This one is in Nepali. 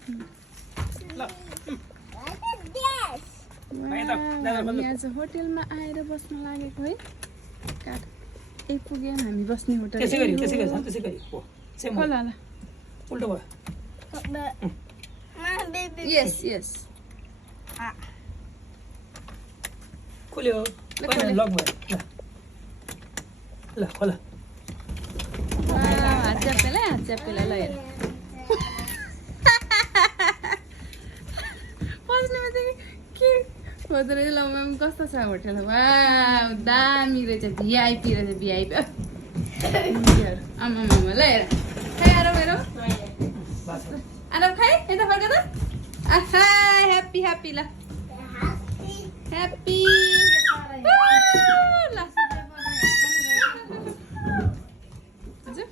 हामी आज होटेलमा आएर बस्न लागेको है काठ पुग्यौँ हामी बस्ने होटल उल्टो भयो यस यस खुल्यो लक भयो ल खोला हात च्यापेला ल हेर पस्ने बित्तिकै के हुँदो रहेछ ल म्याम कस्तो छ होटेल वा दामी रहेछ भिआइपी रहेछ भिआइपी आमा ल हेर खाइ आराम हेर आराम खाइ यता फर्क त आहा ह्याप्पी ह्याप्पी ल ह्याप्पी ल हजुर